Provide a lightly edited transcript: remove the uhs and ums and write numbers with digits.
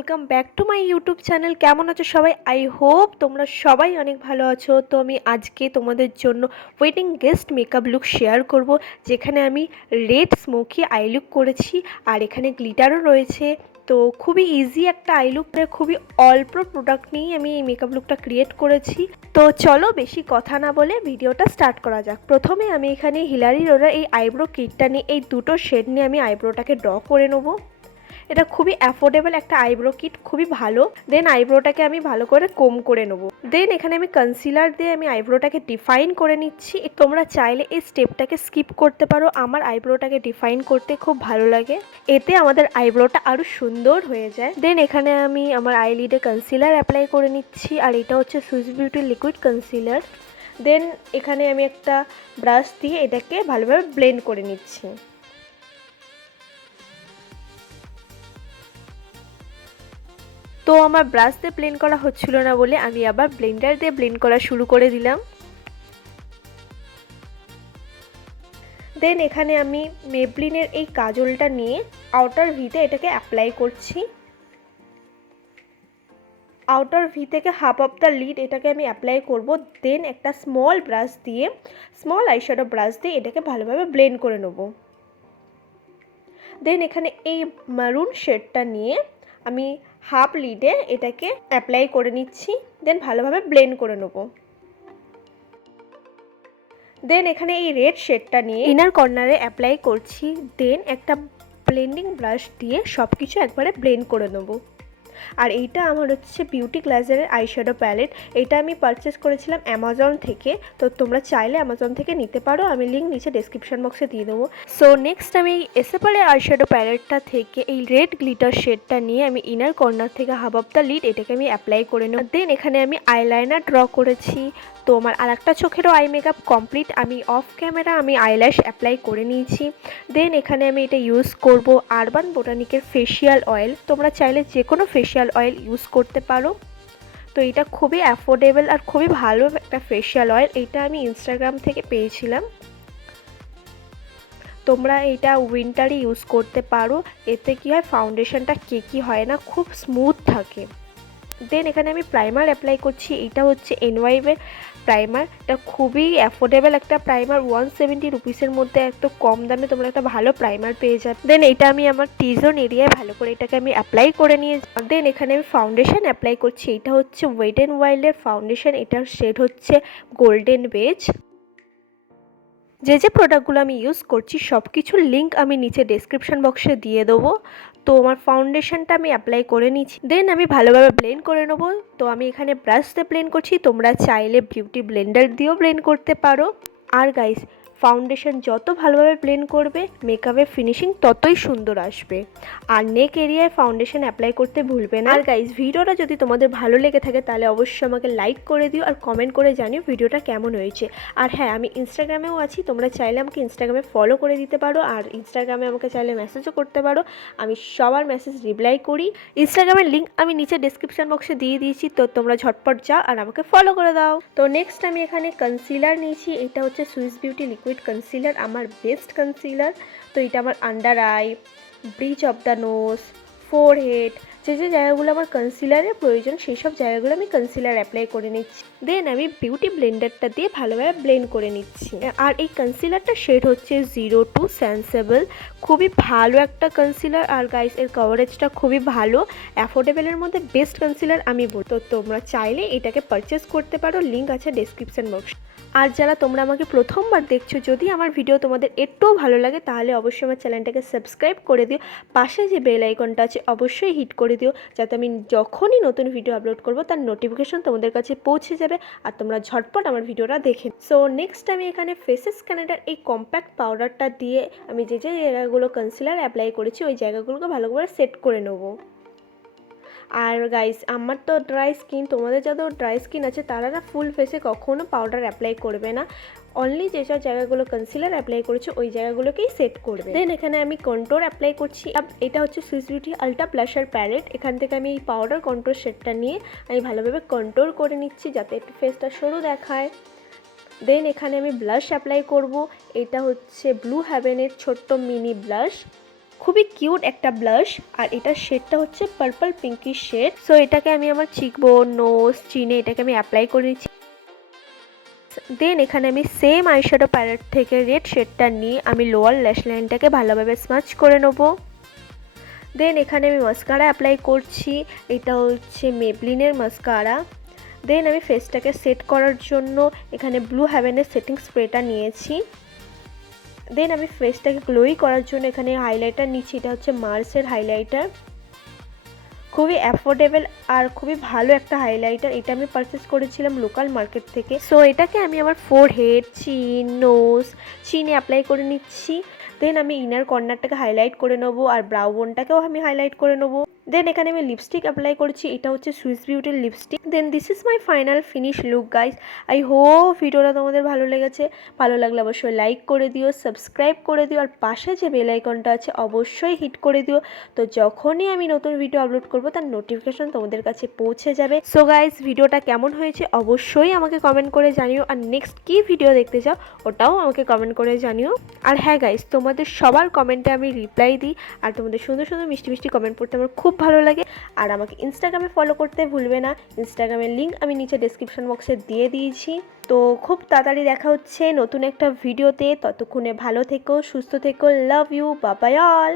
Welcome back to my YouTube channel. কেমন আছো সবাই? আই হোপ তোমরা সবাই অনেক ভালো আছো। তো আমি আজকে তোমাদের জন্য wedding guest makeup look share করব, যেখানে আমি রেড স্মোকি আই লুক করেছি আর এখানে গ্লিটারও রয়েছে। তো খুবই ইজি একটা আই লুক, খুবই অল্প প্রোডাক্ট নিয়েই আমি এই মেকআপ লুকটা ক্রিয়েট করেছি। তো চলো বেশি কথা না বলে ভিডিওটা স্টার্ট করা যাক। প্রথমে আমি এখানে হিলারি রোলার এই আইব্রো কিটটা নিয়ে এই দুটো শেড নিয়ে আমি আইব্রোটাকে ড্র করে নেবো। এটা খুবই অ্যাফোর্ডেবল একটা আইব্রো কিট, খুবই ভালো। দেন আইব্রোটাকে আমি ভালো করে কোম করে নেবো। দেন এখানে আমি কনসিলার দিয়ে আমি আইব্রোটাকে ডিফাইন করে নিচ্ছি। তোমরা চাইলে এই স্টেপটাকে স্কিপ করতে পারো, আমার আইব্রোটাকে ডিফাইন করতে খুব ভালো লাগে, এতে আমাদের আইব্রোটা আরও সুন্দর হয়ে যায়। দেন এখানে আমি আমার আইলিডে কনসিলার অ্যাপ্লাই করে নিচ্ছি, আর এটা হচ্ছে সুইস বিউটি লিকুইড কনসিলার। দেন এখানে আমি একটা ব্রাশ দিয়ে এটাকে ভালোভাবে ব্লেন্ড করে নিচ্ছি। তো আমার ব্রাশ দিয়ে ব্লেন্ড করা হচ্ছিল না বলে আমি আবার ব্লেন্ডার দিয়ে ব্লেন্ড করা শুরু করে দিলাম। দেন এখানে আমি মেবলিনের এই কাজলটা নিয়ে আউটার ভিতে এটাকে অ্যাপ্লাই করছি। আউটার ভি থেকে হাফ অফ দ্য লিড এটাকে আমি অ্যাপ্লাই করব। দেন একটা স্মল ব্রাশ দিয়ে, স্মল আইশ্যাডো ব্রাশ দিয়ে এটাকে ভালোভাবে ব্লেন্ড করে নেব। দেন এখানে এই মারুন শেডটা নিয়ে আমি হাফ লিডে এটাকে অ্যাপ্লাই করে নিচ্ছি। দেন ভালোভাবে ব্লেন্ড করে নেব। দেন এখানে এই রেড শেডটা নিয়ে ইনার কর্নারে অ্যাপ্লাই করছি। দেন একটা ব্লেন্ডিং ব্রাশ দিয়ে সব কিছু একবারে ব্লেন্ড করে নেব। আর এইটা আমার হচ্ছে বিউটি গ্লাজারের আইশ্যাডো প্যালেট। এটা আমি পারচেস করেছিলাম অ্যামাজন থেকে, তো তোমরা চাইলে অ্যামাজন থেকে নিতে পারো, আমি লিঙ্ক নিচে ডেসক্রিপশন বক্সে দিয়ে দেবো। সো নেক্সট আমি এসেপারে আইশ্যাডো প্যালেটটা থেকে এই রেড গ্লিটার শেডটা নিয়ে আমি ইনার কর্নার থেকে হাফ অফ দ্য লিড এটাকে আমি অ্যাপ্লাই করে নেব। দেন এখানে আমি আইলাইনার ড্র করেছি। তো আমার আরেকটা চোখেরও আই মেকআপ কমপ্লিট, আমি অফ ক্যামেরা আমি আইল্যাশ অ্যাপ্লাই করে নিয়েছি। দেন এখানে আমি এটা ইউজ করব আরবান বোটানিকের ফেশিয়াল অয়েল। তোমরা চাইলে যে কোনো ফেশিয়াল অয়েল ইউজ করতে পারো। তো এটা খুবই অ্যাফোর্ডেবল আর খুবই ভালো একটা ফেশিয়াল অয়েল। এটা আমি ইনস্টাগ্রাম থেকে পেয়েছিলাম। তোমরা এটা উইন্টারে ইউজ করতে পারো, এতে কি হয় ফাউন্ডেশনটা কেকি হয় না, খুব স্মুথ থাকে। দেন এখানে আমি প্রাইমার অ্যাপ্লাই করছি। এটা হচ্ছে এনওয়াইভের প্রাইমার। এটা খুবই অ্যাফোর্ডেবল একটা প্রাইমার, 170 রুপিসের মধ্যে এত কম দামে তোমরা একটা ভালো প্রাইমার পেয়ে যাবে। দেন এটা আমি আমার টি-জোন এরিয়ায় ভালো করে এটাকে আমি অ্যাপ্লাই করে নিয়ে, দেন এখানে আমি ফাউন্ডেশন অ্যাপ্লাই করছি। এটা হচ্ছে ওয়েট অ্যান্ড ওয়াইল্ডের ফাউন্ডেশন, এটার শেড হচ্ছে গোল্ডেন বেজ। যে প্রোডাক্টগুলো আমি ইউজ করছি সব কিছুর লিঙ্ক আমি নিচে ডেসক্রিপশন বক্সে দিয়ে দেবো। তো আমার ফাউন্ডেশনটা আমি অ্যাপ্লাই করে নিচ্ছি। দেন আমি ভালোভাবে ব্লেন্ড করে নেবো। তো আমি এখানে ব্রাশ দিয়ে ব্লেন্ড করছি, তোমরা চাইলে বিউটি ব্লেন্ডার দিয়েও ব্লেন্ড করতে পারো। আর গাইস, ফাউন্ডেশন যত ভালোভাবে ব্লেন্ড করবে মেকআপের ফিনিশিং ততই সুন্দর আসবে। আর নেক এরিয়ায় ফাউন্ডেশন অ্যাপ্লাই করতে ভুলবে না। আর গাইস, ভিডিওটা যদি তোমাদের ভালো লেগে থাকে তাহলে অবশ্যই আমাকে লাইক করে দিও আর কমেন্ট করে জানিও ভিডিওটা কেমন হয়েছে। আর হ্যাঁ, আমি ইনস্টাগ্রামেও আছি, তোমরা চাইলে আমাকে ইনস্টাগ্রামে ফলো করে দিতে পারো, আর ইনস্টাগ্রামে আমাকে চাইলে মেসেজও করতে পারো, আমি সবার মেসেজ রিপ্লাই করি। ইনস্টাগ্রামের লিঙ্ক আমি নিচে ডেসক্রিপশন বক্সে দিয়ে দিয়েছি, তো তোমরা ঝটপট যাও আর আমাকে ফলো করে দাও। তো নেক্সট আমি এখানে কনসিলার নিয়েছি। এটা হচ্ছে সুইস বিউটি লিকুইড কনসিলার, আমার বেস্ট কনসিলার। তো এটা আমার under eye, bridge of the nose, forehead, যে জায়গাগুলো আমার কনসিলারের প্রয়োজন সেই সব জায়গাগুলো আমি কনসিলার অ্যাপ্লাই করে নিচ্ছি। দেন আমি বিউটি ব্লেন্ডারটা দিয়ে ভালোভাবে ব্লেন্ড করে নিচ্ছি। আর এই কনসিলারটা শেড হচ্ছে 02 সেন্সেবল, খুবই ভালো একটা কনসিলার। আর গাইস, এর কভারেজটা খুবই ভালো, অ্যাফোর্ডেবলের মধ্যে বেস্ট কনসিলার আমি বলবো। তো তোমরা চাইলে এটাকে পারচেস করতে পারো, লিঙ্ক আছে ডেসক্রিপশন বক্স। আর যারা তোমরা আমাকে প্রথমবার দেখছো, যদি আমার ভিডিও তোমাদের একটুও ভালো লাগে তাহলে অবশ্যই আমার চ্যানেলটাকে সাবস্ক্রাইব করে দিও। পাশে যে বেল আইকনটা আছে অবশ্যই হিট করে দিও, যাতে আমি যখনই নতুন ভিডিও আপলোড করব তার নোটিফিকেশন তোমাদের কাছে পৌঁছে যাবে আর তোমরা ঝটপট আমার ভিডিওটা দেখে। সো নেক্সট আমি এখানে ফেসেস কানেক্টার এই কম্প্যাক্ট পাউডারটা দিয়ে আমি যে জায়গাগুলো কনসিলার অ্যাপ্লাই করেছি ওই জায়গাগুলোকে ভালো করে সেট করে নেবো। আর গাইস, আমার তো ড্রাই স্কিন, তোমাদের যাদের ড্রাই স্কিন আছে তারা না ফুল ফেসে কখনো পাউডার অ্যাপ্লাই করবে না, অনলি যেসব জায়গাগুলো কনসিলার অ্যাপ্লাই করেছে ওই জায়গাগুলোকেই সেট করবে। দেন এখানে আমি কন্ট্রোর অ্যাপ্লাই করছি। এটা হচ্ছে Swiss Beauty ultra blusher palette, এখান থেকে আমি এই পাউডার কন্ট্রোর শেডটা নিয়ে আমি ভালোভাবে কন্ট্রোল করে নিচ্ছি যাতে একটু ফেসটা সরু দেখায়। দেন এখানে আমি ব্লাশ অ্যাপ্লাই করব। এটা হচ্ছে ব্লু হ্যাভেনের ছোট্ট মিনি ব্লাশ। খুবই কিউট একটা ব্লাশ, আর এটার শেডটা হচ্ছে পার্পল পিঙ্কিশ শেড। সো এটাকে আমি আমার চিকবোন, নোজ, চিনে এটাকে আমি অ্যাপ্লাই করে নিচ্ছি। দেন এখানে আমি সেম আইশ্যাডো প্যালেট থেকে রেড শেডটা নিয়ে আমি লোয়ার ল্যাশ লাইনটাকে ভালোভাবে স্মাচ করে নেবো। দেন এখানে আমি মাস্কারা অ্যাপ্লাই করছি, এটা হচ্ছে মেবলিনের মাস্কারা। দেন আমি ফেসটাকে সেট করার জন্য এখানে ব্লু হেভেনের সেটিং স্প্রেটা নিয়েছি। দেন আমি ফেসটাকে গ্লোই করার জন্য এখানে হাইলাইটার নিচ্ছি, এটা হচ্ছে মার্সের হাইলাইটার। খুবই অ্যাফোর্ডেবল আর খুবই ভালো একটা হাইলাইটার, এটা আমি পারচেস করেছিলাম লোকাল মার্কেট থেকে। সো এটাকে আমি আমার ফোরহেড, চিন, নোজ, চিনে অ্যাপ্লাই করে নিচ্ছি। দেন আমি ইনার কর্নারটাকে হাইলাইট করে নেবো, আর ব্রাউ বোনটাকেও আমি হাইলাইট করে নেবো। দেন এখানে আমি লিপস্টিক অ্যাপ্লাই করছি, এটা হচ্ছে সুইস বিউটির lipstick. Then this is my final finish look guys. I hope ভিডিওটা তোমাদের ভালো লেগেছে। ভালো লাগলে অবশ্যই লাইক করে দিও, সাবস্ক্রাইব করে দিও, আর পাশে যে বেল আইকনটা আছে অবশ্যই হিট করে দিও, তো যখনই আমি নতুন ভিডিও আপলোড করবো তার নোটিফিকেশন তোমাদের কাছে পৌঁছে যাবে। সো গাইস, ভিডিওটা কেমন হয়েছে অবশ্যই আমাকে কমেন্ট করে জানিও, আর নেক্সট কী ভিডিও দেখতে চাও ওটাও আমাকে কমেন্ট করে জানিও। আর হ্যাঁ গাইস, তোমাদের সবার কমেন্টে আমি রিপ্লাই দিই, আর তোমাদের সুন্দর সুন্দর মিষ্টি মিষ্টি কমেন্ট পড়তে আমার খুব ভালো লাগে। আর আমাকে ইনস্টাগ্রামে ফলো করতে ভুলবে না, ইনস্টাগ্রামের লিঙ্ক আমি নিচে ডেসক্রিপশন বক্সে দিয়ে দিয়েছি। তো খুব তাড়াতাড়ি দেখা হচ্ছে নতুন একটা ভিডিওতে, ততক্ষণে ভালো থেকো, সুস্থ থেকো, love you, bye bye all.